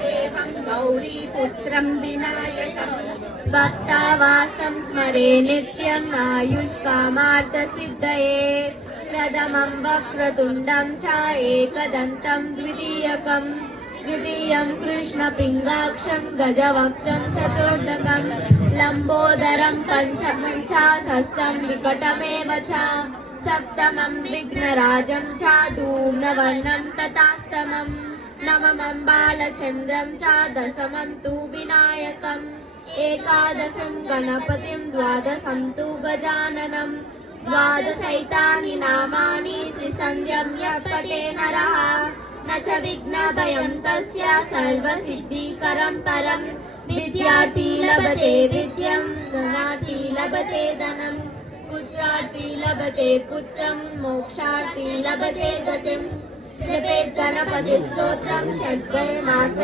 देवं गौरीपुत्रं विनायकं भक्तावासं स्मरे नित्यम् आयुष्कामार्थसिद्धये प्रथमं वक्रतुण्डं च एकदन्तं द्वितीयकं तृतीयं कृष्णपिङ्गाक्षं गजवक्त्रं चतुर्थकं लम्बोदरं पञ्चमं च षष्ठं विकटमेव च सप्तमं विघ्नराजं च धूम्रवर्णं तथाष्टमं नवमं बालचन्द्रं च दशमं तु विनायकम् एकादशं गणपतिं द्वादशं तु गजाननं द्वादशैतानि नामानि त्रिसन्ध्यं यः पठे नरः न च विघ्नभयं तस्य सर्वसिद्धिकरं परं विद्यार्थी लभते विद्यं धनार्थी लभते धनं पुत्रार्थी लभते पुत्रं मोक्षार्थी लभते गतिं जपेत् गणपतिस्तोत्रं षड्वर्णासे